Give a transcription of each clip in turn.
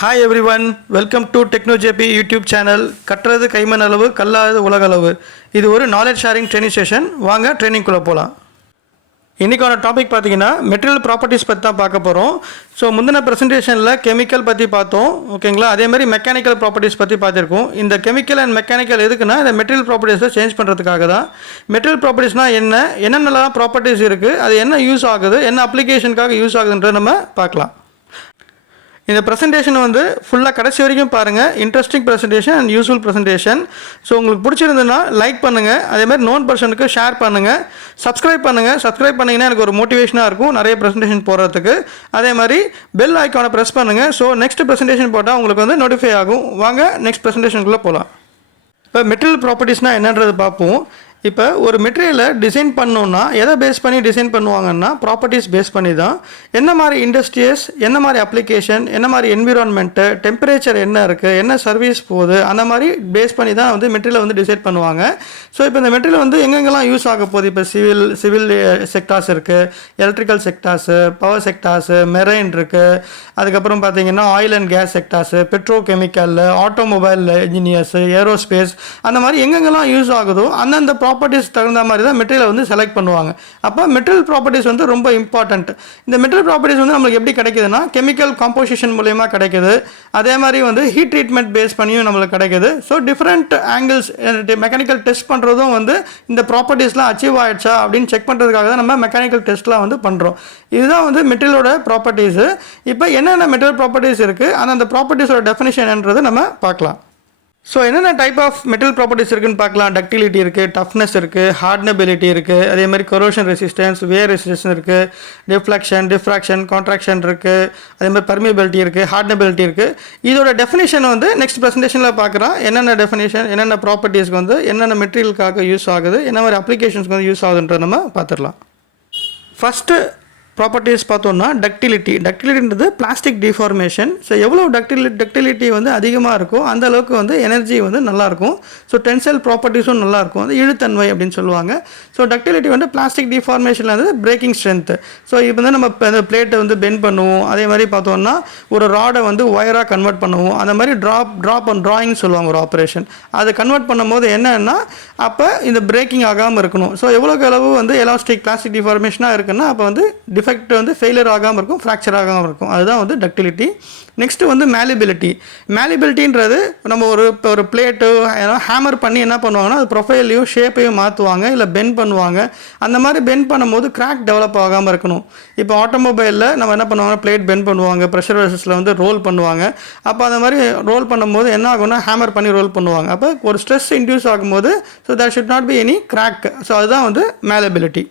Hi everyone, welcome to TechnoJP YouTube channel. கட்டுறது கைமண் அளவு, கல்லாதது உலகளவு. இது ஒரு நாலேஜ் ஷேரிங் ட்ரைனிங் செஷன். வாங்க ட்ரைனிங்குள்ளே போகலாம். இன்றைக்கான டாபிக் பார்த்தீங்கன்னா மெட்டீரியல் ப்ராப்பர்ட்டிஸ் பற்றி தான் பார்க்க போகிறோம். ஸோ முந்தின ப்ரெசன்டேஷனில் கெமிக்கல் பற்றி பார்த்தோம், ஓகேங்களா. அதே மாதிரி மெக்கானிக்கல் ப்ராப்பர்ட்டிஸ் பற்றி பார்த்துருக்கோம். இந்த கெமிக்கல் அண்ட் மெக்கானிக்கல் எதுக்குன்னா இந்த மெட்டீரியல் ப்ராப்பர்ட்டிஸை சேஞ்ச் பண்ணுறதுக்காக தான். மெட்டீரியல் ப்ராப்பர்ட்டிஸ்னால் என்னென்னலாம் ப்ராப்பர்ட்டிஸ் இருக்குது, அது என்ன யூஸ் ஆகுது, என்ன அப்ளிகேஷனுக்காக யூஸ் ஆகுதுன்றதை நம்ம பார்க்கலாம். இந்த ப்ரெசன்டேஷன் வந்து ஃபுல்லாக கடைசி வரைக்கும் பாருங்கள். Interesting presentation and useful presentation. So உங்களுக்கு பிடிச்சிருந்ததுன்னா லைக் பண்ணுங்கள், அதேமாதிரி நோன் பர்சனுக்கு ஷேர் பண்ணுங்கள், சப்ஸ்கிரைப் பண்ணுங்கள். சப்ஸ்கிரைப் பண்ணிங்கன்னா எனக்கு ஒரு மோட்டிவேஷனாக இருக்கும் நிறைய ப்ரெசன்டேஷன் போடுறதுக்கு. அதே மாதிரி பெல் ஐக்கானை ப்ரெஸ் பண்ணுங்கள். ஸோ நெக்ஸ்ட் ப்ரெசன்டேஷன் போட்டால் உங்களுக்கு வந்து நோட்டிஃபை ஆகும். வாங்க நெக்ஸ்ட் ப்ரெசன்டேஷனுக்குள்ளே போகலாம். இப்போ மெட்டீரியல் ப்ராப்பர்ட்டிஸ்னால் என்னன்றது பார்ப்போம். இப்போ ஒரு மெட்டீரியலை டிசைன் பண்ணோன்னா எதை பேஸ் பண்ணி டிசைன் பண்ணுவாங்கன்னா ப்ராப்பர்ட்டிஸ் பேஸ் பண்ணி தான். என்ன மாதிரி இண்டஸ்ட்ரியஸ், என்ன மாதிரி அப்ளிகேஷன், என்ன மாதிரி என்விரான்மெண்ட்டு, டெம்பரேச்சர் என்ன இருக்குது, என்ன சர்வீஸ் போகுது, அந்த மாதிரி பேஸ் பண்ணி தான் வந்து மெட்டீரியலை வந்து டிசைட் பண்ணுவாங்க. ஸோ இப்போ இந்த மெட்டீரியல் வந்து எங்கெங்கெல்லாம் யூஸ் ஆக போகுது, இப்போ சிவில் செக்டார்ஸ் இருக்குது, electrical sectors, power sectors, marine இருக்குது, அதுக்கப்புறம் பார்த்தீங்கன்னா oil and gas sectors, petrochemical, automobile engineers, aerospace, அந்த மாதிரி எங்கெங்கெல்லாம் யூஸ் ஆகுதோ அந்தந்த ப்ராப்பர்ட்டிஸ் தகுந்த மாதிரி தான் மெட்டீரியல் வந்து செலக்ட் பண்ணுவாங்க. அப்போ மெட்டீரியல் ப்ராப்பர்ட்டிஸ் வந்து ரொம்ப இம்பார்ட்டன்ட். இந்த மெட்டீரியல் ப்ராப்பர்ட்டிஸ் வந்து நம்மளுக்கு எப்படி கிடைக்குதுன்னா கெமிக்கல் காம்போசிஷன் மூலயமா கிடைக்குது. அதே மாதிரி வந்து ஹீட் ட்ரீட்மெண்ட் பேஸ் பண்ணியும் நம்மளுக்கு கிடைக்குது. So different angles mechanical test பண்ணுறதும் வந்து இந்த ப்ராப்பர்ட்டிஸ்லாம் அச்சீவ் ஆகிடுச்சா அப்படின்னு செக் பண்ணுறதுக்காக தான் நம்ம மெக்கானிக்கல் டெஸ்ட்லாம் வந்து பண்ணுறோம். இதுதான் வந்து மெட்டீரியலோட ப்ராப்பர்ட்டிஸு. இப்போ என்னென்ன மெட்டீரியல் ப்ராப்பர்ட்டிஸ் இருக்குது, அந்த ப்ராப்பர்ட்டிஸோட டெஃபினிஷன் என்றது நம்ம பார்க்கலாம். ஸோ என்னென்ன டைப் ஆஃப் மெட்டீரியல் ப்ராப்பர்ட்டிஸ் இருக்குன்னு பார்க்கலாம். டக்டிலிட்டி இருக்குது, டஃப்னஸ் இருக்குது, ஹார்ட்னபிலிட்டி இருக்குது, அதே மாதிரி கொரோஷன் ரெசிஸ்டன்ஸ், வியர் ரெசிஸ்டன்ஸ் இருக்குது, டிஃப்ளெக்ஷன், டிஃப்ராக்ஷன், கான்ட்ராக்ஷன் இருக்குது, அதே மாதிரி பர்மியபிலிட்டி இருக்குது, ஹார்ட்னபிலிட்டி இருக்குது. இதோட டெஃபினேஷன் வந்து நெக்ஸ்ட் ப்ரெசன்டேஷனில் பார்க்குறோம். என்னென்ன டெஃபினேஷன், என்னென்ன ப்ராப்பர்ட்டிஸ்க்கு வந்து என்னென்ன மெட்டீரியலுக்காக யூஸ் ஆகுது, என்ன மாதிரி அப்ளிகேஷன்ஸ்க்கு வந்து யூஸ் ஆகுதுன்றதை நம்ம பார்த்துடலாம். ஃபஸ்ட்டு ப்ராப்பர்ட்டிஸ் பார்த்தோன்னா டக்டிலிட்டின்றது பிளாஸ்டிக் டிஃபார்மேஷன். ஸோ எவ்வளோ டக்டிலிட்டி வந்து அதிகமாக இருக்கோ அந்த அளவுக்கு வந்து எனர்ஜி வந்து நல்லாயிருக்கும். ஸோ டென்சைல் ப்ராப்பர்ட்டிஸும் நல்லாயிருக்கும், அது இழுத்தன்மை அப்படின்னு சொல்லுவாங்க. ஸோ டக்டிலிட்டி வந்து பிளாஸ்டிக் டிஃபார்மேஷனில் வந்து பிரேக்கிங் ஸ்ட்ரென்த்து. ஸோ இப்போ வந்து நம்ம அந்த பிளேட்டை வந்து பெண்ட் பண்ணுவோம். அதே மாதிரி பார்த்தோன்னா ஒரு ராடை வந்து ஒயராக கன்வெர்ட் பண்ணுவோம். அந்த மாதிரி ட்ராப் அண்ட் ட்ராயிங் சொல்லுவாங்க ஒரு ஆப்ரேஷன். அதை கன்வெர்ட் பண்ணும்போது என்னன்னா அப்போ இந்த பிரேக்கிங் ஆகாமல் இருக்கணும். ஸோ எவ்வளோக்கு அளவு வந்து எலாஸ்டிக் பிளாஸ்டிக் டிஃபார்மேஷனாக இருக்குன்னா அப்போ வந்து டிஃபெக்ட் வந்து ஃபெயிலியர் ஆகாமல் இருக்கும், ஃப்ராக்சர் ஆகாமல் இருக்கும். அதுதான் வந்து டக்டிலிட்டி. நெக்ஸ்ட்டு வந்து மேலிபிலிட்டின்றது நம்ம ஒரு பிளேட்டு ஹேமர் பண்ணி என்ன பண்ணுவாங்கன்னா அது ப்ரொஃபைலையும் ஷேப்பையும் மாற்றுவாங்க, இல்லை பெண்ட் பண்ணுவாங்க. அந்த மாதிரி பெண்ட் பண்ணும்போது கிராக் டெவலப் ஆகாமல் இருக்கணும். இப்போ ஆட்டோமொபைலில் நம்ம என்ன பண்ணுவாங்கன்னா பிளேட் பெண்ட் பண்ணுவாங்க, ப்ரெஷர் வெசல்ஸில் வந்து ரோல் பண்ணுவாங்க. அப்போ அந்த மாதிரி ரோல் பண்ணும்போது என்ன ஆகும்னா ஹேமர் பண்ணி ரோல் பண்ணுவாங்க. அப்போ ஒரு ஸ்ட்ரெஸ் இன்டியூஸ் ஆகும்போது so there should not be any crack. So அதுதான் வந்து மேலிபிலிட்டி.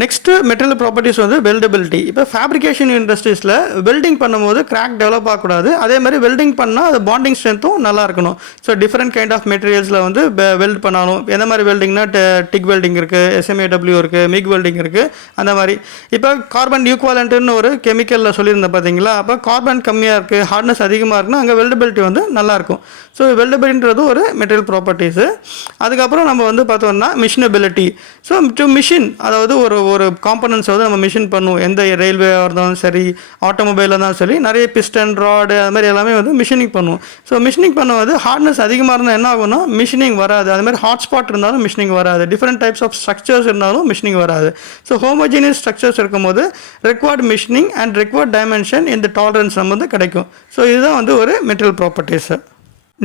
நெக்ஸ்ட்டு மெட்டீரியல் ப்ராப்பர்ட்டிஸ் வந்து வெல்டபிலிட்டி. இப்போ ஃபேப்ரிகேஷன் இண்டஸ்ட்ரீஸில் வெல்டிங் பண்ணும்போது கிராக் டெவலப் ஆகக்கூடாது. அதே மாதிரி வெல்டிங் பண்ணால் அது பாண்டிங் ஸ்ட்ரென்த்தும் நல்லா இருக்கணும். ஸோ டிஃப்ரெண்ட் கைண்ட் ஆஃப் மெட்டீரியல்ஸில் வந்து வெல்ட் பண்ணாலும் எந்த மாதிரி வெல்டிங்னா டிக் வெல்டிங் இருக்குது, SMAW இருக்குது, மிக் வெல்டிங் இருக்குது. அந்த மாதிரி இப்போ கார்பன் ஈக்குவலண்ட்டுன்னு ஒரு கெமிக்கலில் சொல்லியிருந்தேன் பார்த்தீங்களா. அப்போ கார்பன் கம்மியாக இருக்குது, ஹார்ட்னஸ் அதிகமாக இருக்குன்னா அங்கே வெல்டபிலிட்டி வந்து நல்லாயிருக்கும். ஸோ வெல்டபிலிட்டின்றது ஒரு மெட்டீரியல் ப்ராப்பர்ட்டிஸு. அதுக்கப்புறம் நம்ம வந்து பார்த்தோம்னா மிஷினபிலிட்டி. ஸோ டு மிஷின், அதாவது ஒரு காம்பனன்ட்ஸ் வந்து நம்ம மிஷின் பண்ணுவோம். எந்த ரயில்வேவாக இருந்தாலும் சரி, ஆட்டோமொபைலாக இருந்தாலும் சரி, நிறைய பிஸ்டன், ராடு அது மாதிரி எல்லாமே வந்து மிஷினிங் பண்ணுவோம். ஸோ மிஷினிங் பண்ணும்போது ஹார்ட்னஸ் அதிகமாக இருந்தால் என்ன ஆகும்னா மிஷினிங் வராது. அது மாதிரி ஹாட்ஸ்பாட் இருந்தாலும் மிஷினிங் வராது. டிஃப்ரெண்ட் டைப்ஸ் ஆஃப் ஸ்ட்ரக்சர்ஸ் இருந்தாலும் மிஷினிங் வராது. ஸோ ஹோமோஜினியஸ் ஸ்ட்ரக்சர்ஸ் இருக்கும்போது required machining and required dimension இந்த டாலரன்ஸ் நம்ம வந்து கிடைக்கும். ஸோ இதுதான் வந்து ஒரு material properties.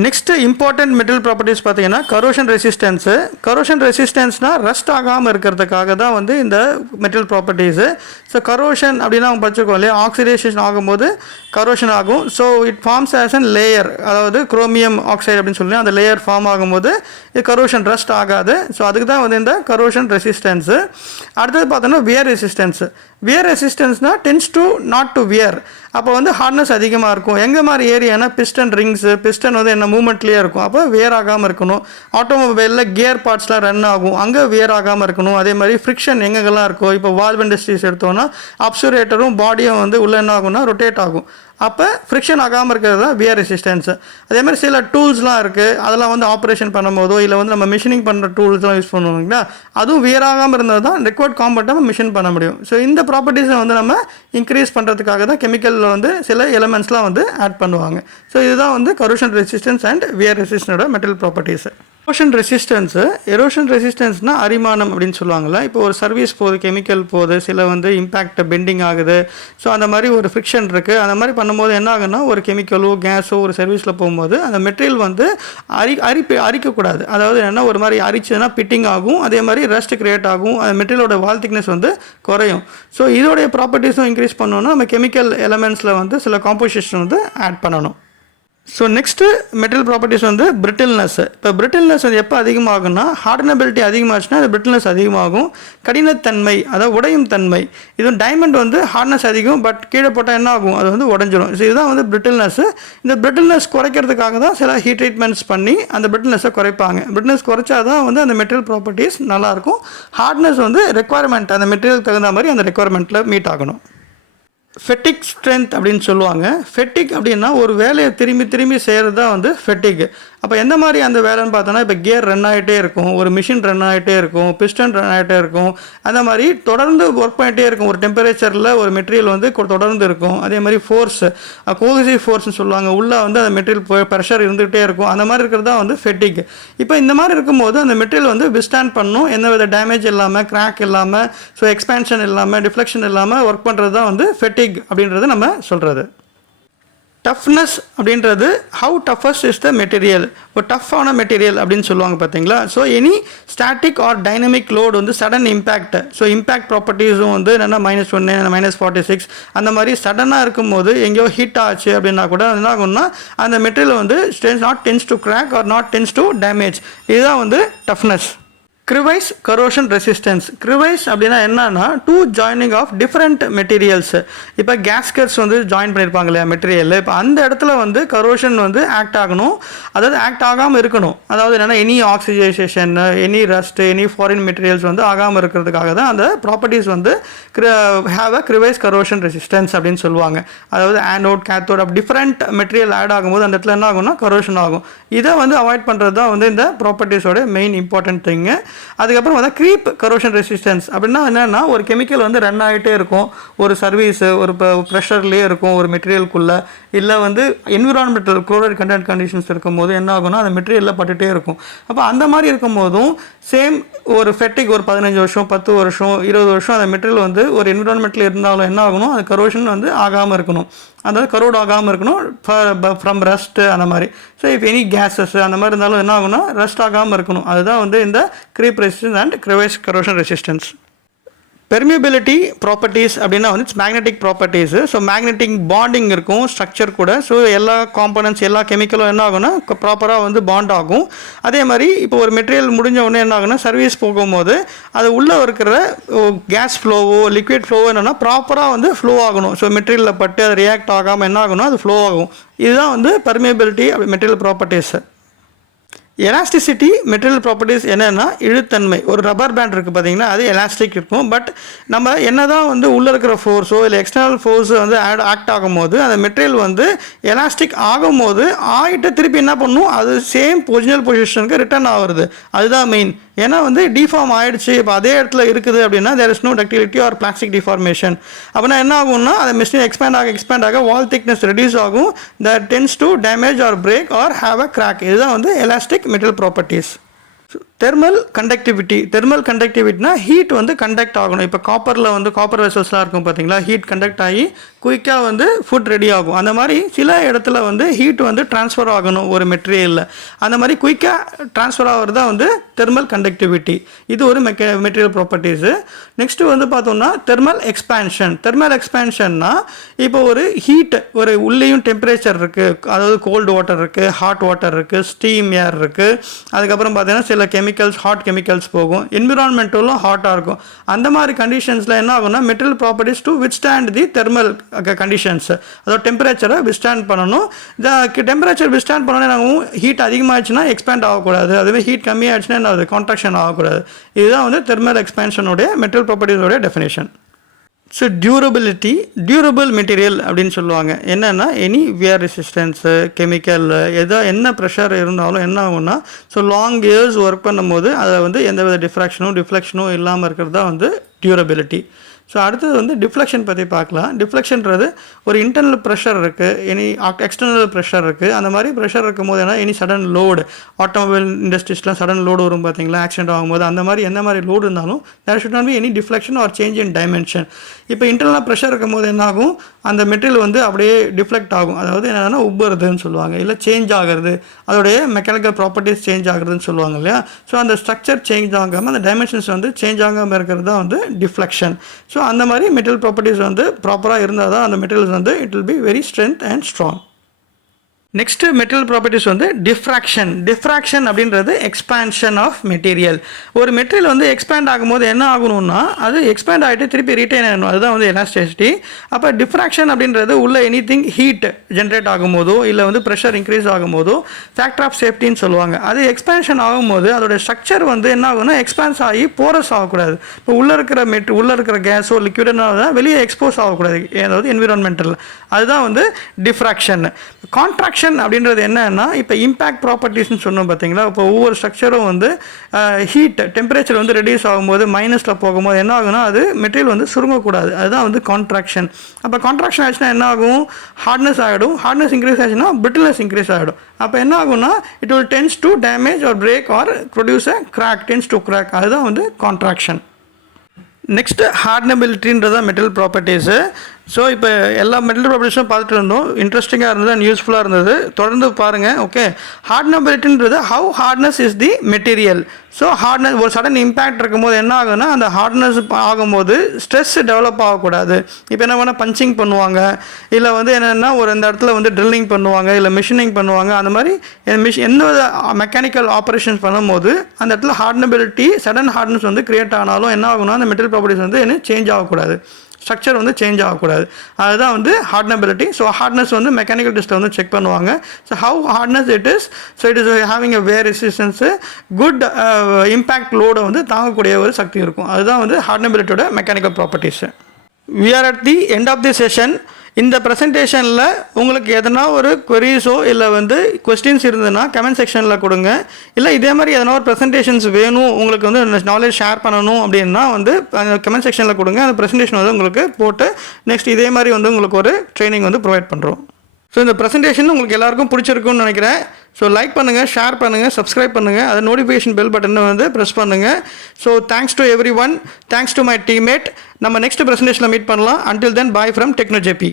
Next important material properties பார்த்தீங்கன்னா கரோஷன் ரெசிஸ்டன்ஸ்னால் ரஸ்ட் ஆகாமல் இருக்கிறதுக்காக தான் வந்து இந்த மெட்டீரியல் ப்ராப்பர்ட்டிஸு. ஸோ கரோஷன் அப்படின்னா அவங்க படிச்சிருக்கோம் இல்லையா, ஆக்சிடேஷன் ஆகும்போது கரோஷன் ஆகும். So it forms as an layer, அதாவது குரோமியம் ஆக்சைடு அப்படின்னு சொல்லி அந்த லேயர் ஃபார்ம் ஆகும்போது இது கரோஷன் ரஸ்ட் ஆகாது. ஸோ அதுக்கு தான் வந்து இந்த கரோஷன் ரெசிஸ்டன்ஸு. அடுத்தது பார்த்தோன்னா வியர் ரெசிஸ்டன்ஸ்னால் tends to not to wear. அப்போ வந்து ஹார்ட்னஸ் அதிகமாக இருக்கும். எங்கே மாதிரி ஏரியானா பிஸ்டன் வந்து என்ன மூமெண்ட்லேயே இருக்கும். அப்போ வியர் ஆகாமல் இருக்கணும். ஆட்டோமொபைலில் கியர் பார்ட்ஸ்லாம் ரன் ஆகும், அங்கே வியர் ஆகாமல் இருக்கணும். அதே மாதிரி ஃப்ரிக்ஷன் எங்கெங்கெல்லாம் இருக்கும். இப்போ வால்வ் இண்டஸ்ட்ரீஸ் எடுத்தோன்னா அப்சுரேட்டரும் பாடியும் வந்து உள்ள என்ன ஆகும்னா ரொட்டேட் ஆகும். அப்போ ஃப்ரிக்ஷன் ஆகாமல் இருக்கிறது தான் வியர் ரெசிஸ்டன்ஸ். அதே மாதிரி சில டூல்ஸ்லாம் இருக்குது, அதெல்லாம் வந்து ஆப்ரேஷன் பண்ணும்போதோ இல்லை வந்து நம்ம மிஷினிங் பண்ணுற டூல்ஸ்லாம் யூஸ் பண்ணுவோங்களா, அதுவும் வியர் ஆகாமல் இருந்தால் தான் ரெக்வயர்ட் காம்பவுண்டை நம்ம மிஷின் பண்ண முடியும். ஸோ இந்த ப்ராப்பர்ட்டிஸை வந்து நம்ம இன்க்ரீஸ் பண்ணுறதுக்காக தான் கெமிக்கலில் வந்து சில எலிமெண்ட்ஸ்லாம் வந்து ஆட் பண்ணுவாங்க. ஸோ இதுதான் வந்து கரோஷன் ரெசிஸ்டன்ஸ் அண்ட் வியர் ரெசிஸ்டனோட மெட்டல் ப்ராப்பர்ட்டிஸ். எரோஷன் ரெசிஸ்டன்ஸ்னால் அரிமானம் அப்படின்னு சொல்லுவாங்கள்ல. இப்போ ஒரு சர்வீஸ் போகுது, கெமிக்கல் போகுது, சில வந்து இம்பேக்ட் பெண்டிங் ஆகுது, ஸோ அந்த மாதிரி ஒரு ஃப்ரிக்ஷன் இருக்குது. அந்த மாதிரி பண்ணும்போது என்ன ஆகுன்னா, ஒரு கெமிக்கலோ கேஸோ ஒரு சர்வீஸில் போகும்போது அந்த மெட்டீரியல் வந்து அரிக்கக்கூடாது. அதாவது என்ன, ஒரு மாதிரி அரிச்சுன்னா பிட்டிங் ஆகும், அதே மாதிரி ரஸ்ட் கிரியேட் ஆகும், அந்த மெட்டீரியலோட வால் திக்னஸ் வந்து குறையும். ஸோ இதோடைய ப்ராப்பர்ட்டிஸும் இன்க்ரீஸ் பண்ணணும்னா நம்ம கெமிக்கல் எலமெண்ட்ஸில் வந்து சில காம்போசிஷன் வந்து ஆட் பண்ணணும். ஸோ நெக்ஸ்ட்டு மெட்டல் ப்ராப்பர்ட்டிஸ் வந்து பிரிட்டில்னஸ். இப்போ பிரிட்டில்னஸ் வந்து எப்போ அதிகமாகும்னா, ஹார்டனபிலிட்டி அதிகமாச்சுன்னா அது பிரிட்டில்னஸ் அதிகமாகும். கடினத்தன்மை, அதாவது உடையும் தன்மை. இதுவும் டைமண்ட் வந்து ஹார்ட்னஸ் அதிகம், பட் கீழே போட்டால் என்ன ஆகும், அது வந்து உடஞ்சிடும். ஸோ இதுதான் வந்து பிரிட்டில்னஸ். இந்த பிரிட்டில்னஸ் குறைக்கிறதுக்காக தான் சில ஹீட் ட்ரீட்மெண்ட்ஸ் பண்ணி அந்த பிரிட்டில்னஸை குறைப்பாங்க. பிரிட்டில்னஸ் குறைச்சா தான் வந்து அந்த மெட்டீரியல் ப்ராப்பர்ட்டிஸ் நல்லாயிருக்கும். ஹார்ட்னஸ் வந்து ரெக்குவயர்மெண்ட், அந்த மெட்டீரியல் தகுந்த மாதிரி அந்த ரெக்குவயர்மெண்ட்டில் மீட் ஆகணும். ஃபெட்டிக் ஸ்ட்ரென்த் அப்படின்னு சொல்லுவாங்க. ஃபெட்டிக் அப்படின்னா ஒரு வேலையை திரும்பி திரும்பி செய்கிறது தான் வந்து ஃபெட்டிக். அப்போ எந்த மாதிரி அந்த வேலைன்னு பார்த்தோன்னா, இப்போ கியர் ரன் ஆகிட்டே இருக்கும், ஒரு மிஷின் ரன் ஆகிட்டே இருக்கும், பிஸ்டன் ரன் ஆகிட்டே இருக்கும், அந்த மாதிரி தொடர்ந்து ஒர்க் பண்ணிகிட்டே இருக்கும். ஒரு டெம்பரேச்சரில் ஒரு மெட்டீரியல் வந்து தொடர்ந்து இருக்கும். அதே மாதிரி ஃபோர்ஸ், கோஹசிவ் ஃபோர்ஸ்னு சொல்லுவாங்க, உள்ளே வந்து அந்த மெட்டீரியல் ப்ரெஷர் இருந்துகிட்டே இருக்கும். அந்த மாதிரி இருக்கிறது தான் வந்து ஃபெட்டிக். இப்போ இந்த மாதிரி இருக்கும்போது அந்த மெட்டீரியல் வந்து விஸ்டாண்ட் பண்ணணும், எந்த வித டேமேஜ் இல்லாமல், கிராக் இல்லாமல், ஸோ எக்ஸ்பேன்ஷன் இல்லாமல், டிஃப்ளெக்ஷன் இல்லாமல் ஒர்க் பண்ணுறது தான் வந்து ஃபெட்டிக் அப்படின்றது நம்ம சொல்கிறது. டஃப்னஸ் அப்படின்றது how toughest is the material. ஒரு டஃப்பான மெட்டீரியல் அப்படின்னு சொல்லுவாங்க பார்த்தீங்களா. So any static R dynamic load வந்து சடன் இம்பேக்ட். ஸோ இம்பேக்ட் ப்ராப்பர்ட்டிஸும் வந்து என்னென்னா -1 -46 அந்த மாதிரி சடனாக இருக்கும்போது எங்கேயோ ஹீட் ஆச்சு அப்படின்னா கூட என்ன ஆகும்னா, அந்த மெட்டீரியல் வந்து not tends to crack or not tends to damage. இதுதான் வந்து toughness. Crevice corrosion resistance. Crevice அப்படின்னா என்னன்னா, two joining of different materials. இப்போ கேஸ்கட்ஸ் வந்து ஜாயின் பண்ணியிருப்பாங்க இல்லையா மெட்டீரியல், இப்போ அந்த இடத்துல வந்து கரோஷன் வந்து ஆக்ட் ஆகணும், அதாவது ஆக்ட் ஆகாமல் இருக்கணும். அதாவது என்னென்னா, any oxidisation, any rust, any foreign materials வந்து ஆகாமல் இருக்கிறதுக்காக தான் அந்த ப்ராப்பர்ட்டிஸ் வந்து ஹேவ் அ கிரிவைஸ் கரோஷன் ரெசிஸ்டன்ஸ் அப்படின்னு சொல்லுவாங்க. அதாவது ஆனோட், கேத்தோட் அப்படி டிஃப்ரெண்ட் மெட்டீரியல் ஆட் ஆகும்போது அந்த இடத்துல என்ன ஆகும்னா கரோஷன் ஆகும். இதை வந்து அவாய்ட் பண்ணுறது தான் வந்து இந்த ப்ராப்பர்ட்டிஸோட மெயின் இம்பார்ட்டன்ட் திங்கு. அதுக்கப்புறம் வந்து க்ரீப் கரோஷன் ரெசிஸ்டன்ஸ் அப்படின்னா என்னென்னா, ஒரு கெமிக்கல் வந்து ரன் ஆகிட்டே இருக்கும், ஒரு சர்வீஸு ஒரு ப்ரெஷர்லேயே இருக்கும் ஒரு மெட்டீரியலுக்குள்ளே, இல்லை வந்து என்விரான்மெண்டல் குளோரைட் கண்டென்ட் கண்டிஷன்ஸ் இருக்கும்போது என்ன ஆகும்னா அந்த மெட்டீரியலில் பட்டுகிட்டே இருக்கும். அப்போ அந்த மாதிரி இருக்கும்போதும் சேம் ஒரு ஃபெட்டிக் ஒரு 15 வருஷம் 10 வருஷம் 20 வருஷம் அந்த மெட்டீரியல் வந்து ஒரு என்விரான்மெண்ட்டில் இருந்தாலும் என்ன ஆகணும், அது கரோஷன் வந்து ஆகாமல் இருக்கணும், அதாவது கரோட் ஆகாமல் இருக்கணும் ஃப்ரம் ரஸ்ட்டு அந்த மாதிரி. ஸோ இப்போ எனி கேஸஸ் அந்த மாதிரி இருந்தாலும் என்ன ஆகும்னா ரஸ்ட் ஆகாமல் இருக்கணும். அதுதான் வந்து இந்த creep resistance and crevice corrosion resistance. Permeability properties அப்படின்னா வந்து it's magnetic properties. So magnetic bonding இருக்கும் ஸ்ட்ரக்சர் கூட. ஸோ எல்லா காம்பனன்ட்ஸ் எல்லா கெமிக்கலும் என்ன ஆகும்னா ப்ராப்பராக வந்து பாண்ட் ஆகும். அதே மாதிரி இப்போ ஒரு மெட்டீரியல் முடிஞ்ச உடனே என்ன ஆகுனா சர்வீஸ் போகும்போது அது உள்ளே இருக்கிற கேஸ் ஃப்ளோவோ லிக்விட் ஃப்ளோவோ என்னென்னா ப்ராப்பராக வந்து ஃப்ளோ ஆகணும். ஸோ மெட்டீரியலில் பட்டு அது ரியாக்ட் ஆகாமல் என்ன ஆகணும், அது ஃப்ளோ ஆகும். இதுதான் வந்து permeability material properties. Elasticity material properties என்னென்னா இழுத்தன்மை. ஒரு ரப்பர் பேண்ட் இருக்குது பார்த்தீங்கன்னா, அது எலாஸ்டிக் இருக்கும். பட் நம்ம என்ன தான் வந்து உள்ளே இருக்கிற ஃபோர்ஸோ இல்லை எக்ஸ்டர்னல் ஃபோர்ஸோ வந்து ஆக்ட் ஆகும்போது அந்த மெட்டீரியல் வந்து எலாஸ்டிக் ஆகும்போது ஆகிட்டு திருப்பி என்ன பண்ணும், அது சேம் ஒரிஜினல் பொசிஷனுக்கு ரிட்டர்ன் ஆகுறது. அதுதான் மெயின். ஏன்னா வந்து டிஃபார்ம் ஆகிடுச்சு, இப்போ அதே இடத்துல இருக்குது அப்படின்னா there is no ductility or plastic deformation. அப்படின்னா என்ன ஆகும்னா அந்த மிஷின் எக்ஸ்பேண்ட் ஆக வால் திக்னஸ் ரெடியூஸ் ஆகும். That tends to damage or break or have a crack. இதுதான் வந்து எலாஸ்டிக் மெட்டீரியல் ப்ராப்பர்ட்டிஸ். தெர்மல் கண்டக்டிவிட்டினா ஹீட் வந்து கண்டக்ட் ஆகணும். இப்போ காப்பரில் வந்து காப்பர் வெசல்ஸ்லாம் இருக்கும் பார்த்தீங்களா, ஹீட் கண்டக்ட் ஆகி குயிக்காக வந்து ஃபுட் ரெடி ஆகும். அந்த மாதிரி சில இடத்துல வந்து ஹீட் வந்து ட்ரான்ஸ்ஃபர் ஆகணும் ஒரு மெட்டீரியலில். அந்த மாதிரி குயிக்காக ட்ரான்ஸ்ஃபர் ஆகிறது தான் வந்து தெர்மல் கண்டக்டிவிட்டி. இது ஒரு மெட்டீரியல் ப்ராப்பர்ட்டிஸு. நெக்ஸ்ட்டு வந்து பார்த்தோம்னா தெர்மல் எக்ஸ்பேன்ஷன்னா இப்போ ஒரு ஹீட் ஒரு உள்ளேயும் டெம்பரேச்சர் இருக்குது, அதாவது கோல்டு வாட்டர் இருக்குது, ஹாட் வாட்டர் இருக்குது, ஸ்டீம் ஏர் இருக்குது. அதுக்கப்புறம் பார்த்தீங்கன்னா சில ஹாட் கெமிக்கல்ஸ் போகும், என்விரான்மெண்ட்டும் ஹாட்டாக இருக்கும். அந்த மாதிரி கண்டிஷன்ஸில் என்ன ஆகும்னா material properties to withstand the thermal conditions, அதாவது டெம்பரேச்சரை வித்ஸ்டாண்ட் பண்ணணும். டெம்பரேச்சர் வித்ஸ்டாண்ட் பண்ணணும். ஹீட் அதிகமாகிடுச்சுன்னா எக்ஸ்பேண்ட் ஆகக்கூடாது, அதுவே ஹீட் கம்மியாகிடுச்சுன்னா என்ன கான்ட்ராக்ஷன் ஆகக்கூடாது. இதுதான் வந்து தெர்மல் எக்ஸ்பேன்ஷனுடைய மெட்டீரியல் ப்ராப்பர்ட்டிஸோடைய டெஃபினேஷன். ஸோ டியூரபிள் மெட்டீரியல் அப்படின்னு சொல்லுவாங்க. என்னென்னா எனி வியர் ரெசிஸ்டன்ஸு கெமிக்கல் என்ன ப்ரெஷர் இருந்தாலும் என்ன ஆகும்னா ஸோ லாங் இயர்ஸ் ஒர்க் பண்ணும்போது அதில் வந்து எந்தவித டிஃப்ளெக்ஷனும் இல்லாமல் இருக்கிறது தான் வந்து டியூரபிலிட்டி. ஸோ அடுத்தது வந்து டிஃப்ளெக்ஷன் பற்றி பார்க்கலாம். டிஃப்ளெக்ஷன்றது ஒரு இன்டர்னல் ப்ரெஷர் இருக்குது, எனி எக்ஸ்டர்னல் ப்ரெஷர் இருக்குது. அந்த மாதிரி ப்ரெஷர் இருக்கும் போது என்ன எனி சடன் லோடு, ஆட்டோமொபைல் இண்டஸ்ட்ரீஸ்லாம் சடன் லோடு வரும் பார்த்தீங்களா, ஆக்சிடென்ட் ஆகும்போது அந்த மாதிரி எந்த மாதிரி லோடு இருந்தாலும் there should not be any deflection or change in dimension. இப்போ இன்டர்னலாக ப்ரெஷர் இருக்கும் போது என்ன ஆகும், அந்த மெட்டீரியல் வந்து அப்படியே டிஃப்ளெக்ட் ஆகும். அதாவது என்னென்னா உப்புறதுன்னு சொல்லுவாங்க, இல்லை சேஞ்ச் ஆகிறது, அதோடைய மெக்கானிக்கல் ப்ராப்பர்ட்டிஸ் சேஞ்ச் ஆகுறதுன்னு சொல்லுவாங்க இல்லையா. ஸோ அந்த ஸ்ட்ரக்சர் சேஞ்ச் ஆகாமல் அந்த டைமென்ஷன்ஸ் வந்து சேஞ்ச் ஆகாமல் இருக்கிறது தான் வந்து டிஃப்ளெக்ஷன். ஸோ அந்த மாதிரி மெட்டீரியல் ப்ராப்பர்ட்டிஸ் வந்து ப்ராப்பராக இருந்தால் தான் அந்த மெட்டீரியல்ஸ் வந்து it will be very strength and strong. Next material properties வந்து டிஃப்ராக்ஷன் அப்படின்றது எக்ஸ்பேன்ஷன் ஆஃப் மெட்டீரியல். ஒரு மெட்டீரியல் வந்து எக்ஸ்பேண்ட் ஆகும்போது என்ன ஆகணும்னா அது எக்ஸ்பேண்ட் ஆகிட்டு திருப்பி ரீட்டைன் ஆகணும், அதுதான் வந்து எலாஸ்டிசிட்டி. அப்போ டிஃப்ராக்ஷன் அப்படின்றது உள்ள எனிதிங் ஹீட் ஜென்ரேட் ஆகும்போதோ இல்லை வந்து ப்ரெஷர் இன்க்ரீஸ் ஆகும்போதோ ஃபேக்டர் ஆஃப் சேஃப்டின்னு சொல்லுவாங்க. அது எக்ஸ்பேன்ஷன் ஆகும்போது அதோட ஸ்ட்ரக்சர் வந்து என்ன ஆகும்னா எக்ஸ்பேன்ஸ் ஆகி போரஸ் ஆகக்கூடாது. இப்போ உள்ளே இருக்கிற கேஸோ லிக்விடனாக வெளியே எக்ஸ்போஸ் ஆகக்கூடாது, அதாவது என்விரான்மெண்டல். அதுதான் வந்து டிஃப்ராக்ஷன். கான்ட்ராக்ஷன் அப்படின்றது என்னன்னா இப்போ இம்பேக்ட் ப்ராப்பர்ட்டிஸ்ன்னு சொன்னோம் பார்த்தீங்களா. இப்போ ஒவ்வொரு ஸ்ட்ரக்சரும் வந்து ஹீட் டெம்பரேச்சர் வந்து ரெடியூஸ் ஆகும்போது மைனஸில் போகும்போது என்ன ஆகுனா அது மெட்டீரியல் வந்து சுருங்கக்கூடாது, அதுதான் வந்து கான்ட்ராக்ஷன். அப்போ கான்ட்ராக்ஷன் ஆச்சுன்னா என்ன ஆகும், ஹார்ட்னஸ் ஆகிடும். ஹார்ட்னஸ் இன்க்ரீஸ் ஆச்சுன்னா பிரிட்டில்னஸ் இன்க்ரீஸ் ஆகிடும். அப்போ என்ன ஆகும்னா it will tense to damage or break R produce a crack, tense to crack. அதுதான் வந்து கான்ட்ராக்ஷன். நெக்ஸ்ட்டு ஹார்டனபிலிட்டின்றது தான் மெட்டீரியல் ப்ராப்பர்ட்டிஸு. ஸோ இப்போ எல்லா மெட்டீரியல் ப்ராப்பர்ட்டிஸும் பார்த்துட்டு இருந்தோம், இன்ட்ரெஸ்டிங்காக இருந்தது அண்ட் யூஸ்ஃபுல்லாக இருந்தது. தொடர்ந்து பாருங்கள். ஓகே, ஹார்டனபிலிட்டின்றது how hardness is the material. So hardness ஒரு சடன் இம்பேக்ட் இருக்கும்போது என்ன ஆகுதுன்னா அந்த ஹார்ட்னஸ் ஆகும்போது ஸ்ட்ரெஸ் டெவலப் ஆகக்கூடாது. இப்போ என்ன பண்ணால் பஞ்சிங் பண்ணுவாங்க, இல்லை வந்து என்னென்னா ஒரு இந்த இடத்துல வந்து ட்ரில்லிங் பண்ணுவாங்க, இல்லை மிஷினிங் பண்ணுவாங்க. அந்த மாதிரி எந்த மெக்கானிக்கல் ஆப்ரேஷன்ஸ் பண்ணும்போது அந்த இடத்துல ஹார்டனபிலிட்டி சடன் ஹார்ட்னஸ் வந்து கிரியேட் ஆனாலும் என்ன ஆகுனா அந்த மெட்டீரியல் ப்ராப்பர்ட்டிஸ் வந்து என்ன சேஞ்ச் ஆகக்கூடாது, ஸ்ட்ரக்சர் வந்து சேஞ்ச் ஆகக்கூடாது. அதுதான் வந்து ஹார்டனபிலிட்டி. ஸோ ஹார்ட்னஸ் வந்து மெக்கானிக்கல் டெஸ்ட்டில் வந்து செக் பண்ணுவாங்க. So how hardness it is, so it is having a wear resistance, good impact லோடை வந்து தாங்கக்கூடிய ஒரு சக்தி இருக்கும். அதுதான் வந்து ஹார்டனபிலிட்டியோட mechanical properties. We are at the end of the session. இந்த ப்ரெசன்டேஷனில் உங்களுக்கு எதனா ஒரு queries-ஓ இல்லை வந்து கொஸ்டின்ஸ் இருந்ததுன்னா கமெண்ட் செக்ஷனில் கொடுங்க. இல்லை இதே மாதிரி எதனா ஒரு ப்ரெசன்டேஷன்ஸ் வேணும், உங்களுக்கு வந்து நாலேஜ் ஷேர் பண்ணணும் அப்படின்னா வந்து கமெண்ட் செக்ஷனில் கொடுங்க. அந்த ப்ரெசன்டேஷன் வந்து உங்களுக்கு போட்டு நெக்ஸ்ட் இதே மாதிரி வந்து உங்களுக்கு ஒரு ட்ரைனிங் வந்து ப்ரொவைட் பண்ணுறோம். ஸோ இந்த ப்ரெசன்டேஷன் உங்களுக்கு எல்லாருக்கும் பிடிச்சிருக்குன்னு நினைக்கிறேன். ஸோ லைக் பண்ணுங்கள், ஷேர் பண்ணுங்கள், சப்ஸ்கிரைப் பண்ணுங்கள், அதை நோட்டிஃபிகேஷன் பெல் பட்டனை வந்து ப்ரெஸ் பண்ணுங்கள். So thanks to everyone, thanks to my teammate. நம்ம நெக்ஸ்ட் ப்ரெசன்டேஷனில் மீட் பண்ணலாம். Until then bye from டெக்னோஜேபி.